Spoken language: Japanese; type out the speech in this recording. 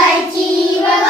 最近は